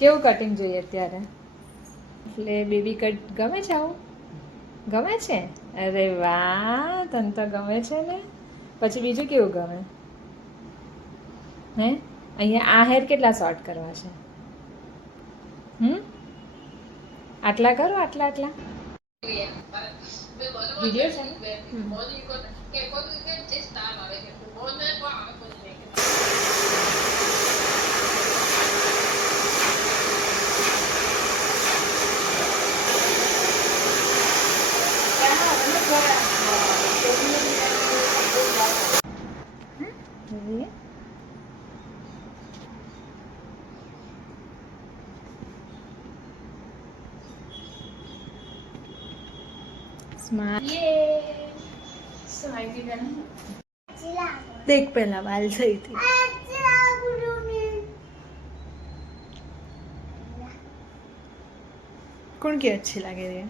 કેવું કટિંગ જોઈએ અત્યારે? એટલે બેબી કટ ગમે છે આવું? ગમે છે? અરે વાહ, તને તો ગમે છે ને. પછી બીજું કેવું ગમે? હે અહીંયા આ હેર કેટલા શોર્ટ કરવા છે? આટલા કરો, આટલા આટલા વિડીયો છે ને? देख पहला बाल सही थी। कौन की अच्छी लगे रही है?